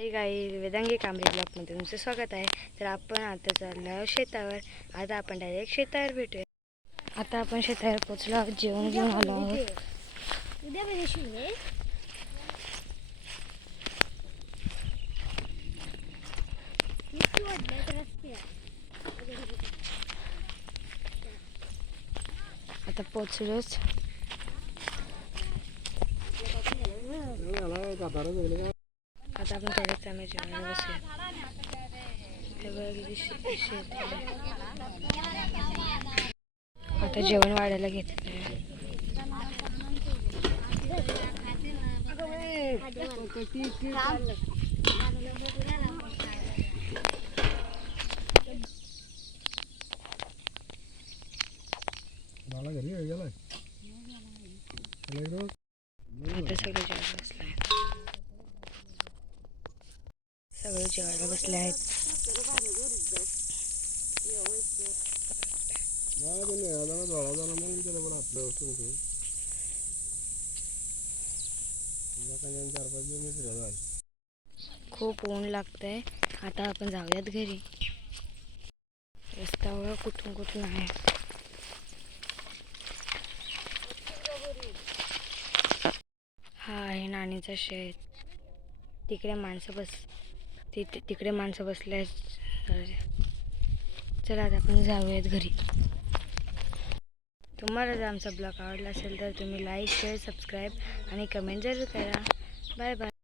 हाय गाई वेदांगी कांबळे ब्लॉगमध्ये तुमचं स्वागत आहे. तर आपण आता चाललो आहोत शेतावर. आता आपण डायरेक्ट शेतावर भेटूया. आता आपण शेतावर पोचलो आहोत, जेवण घेऊन आलो आहोत. आता पोचलोच. आता आपण डायरेक्ट आम्ही जेवायला बसूया. आता जेवण वाढायला घेतलं. आता सगळे जेवायला बसले आहेत. सगळे जेवायला बसले आहेत. खूप ऊन लागतंय. आता आपण जाऊयात घरी. रस्ता बघा कुठून कुठून आहे. हा आहे नानीचं शेत. तिकडे माणसं तिकडे माणसं बसले आहेत. चला आता आपण जाऊयात घरी. तुम्हाला जर आमचा ब्लॉग आवडला असेल तर तुम्ही लाईक शेअर सबस्क्राईब आणि कमेंट जरूर करा. Bye bye.